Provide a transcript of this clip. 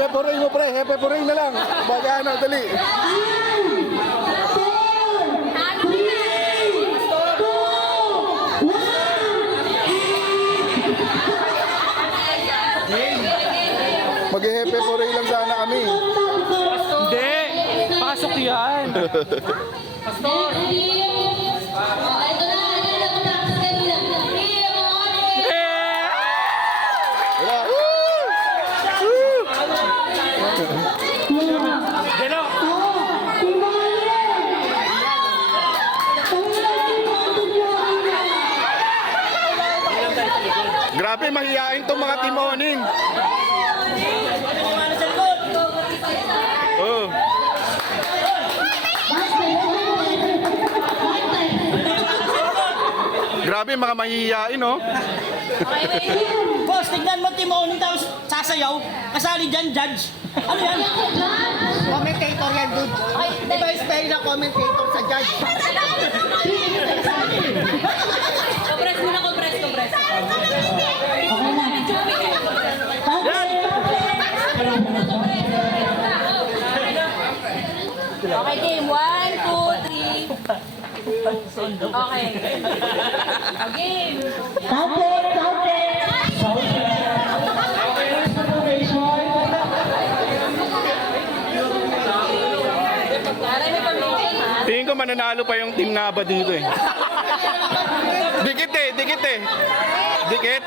Hepe Puring mo, pre. Hepe Puring na lang. Baga ano, dali. Mag-hepe Puring lang sana kami. Hindi! Pasok yan! Pastor! Ito na, nag-practice kanina. Wala. Gano! Grabe, mahihain tong mga timonin. Oh. Grabe, mga mahihiyain, oh. Boss, tignan mo Timon, tapos sasayaw. Kasali dyan, judge. Ano yan? Commentator yan, dude. Di ba yung spell na commentator sa judge? Compress muna, compress. Okay, game. 1, 2, 3. Okay. Game. May pamilya. Tingin ko mananalo pa yung team Naba dito, eh. Dikit, eh. Dikit.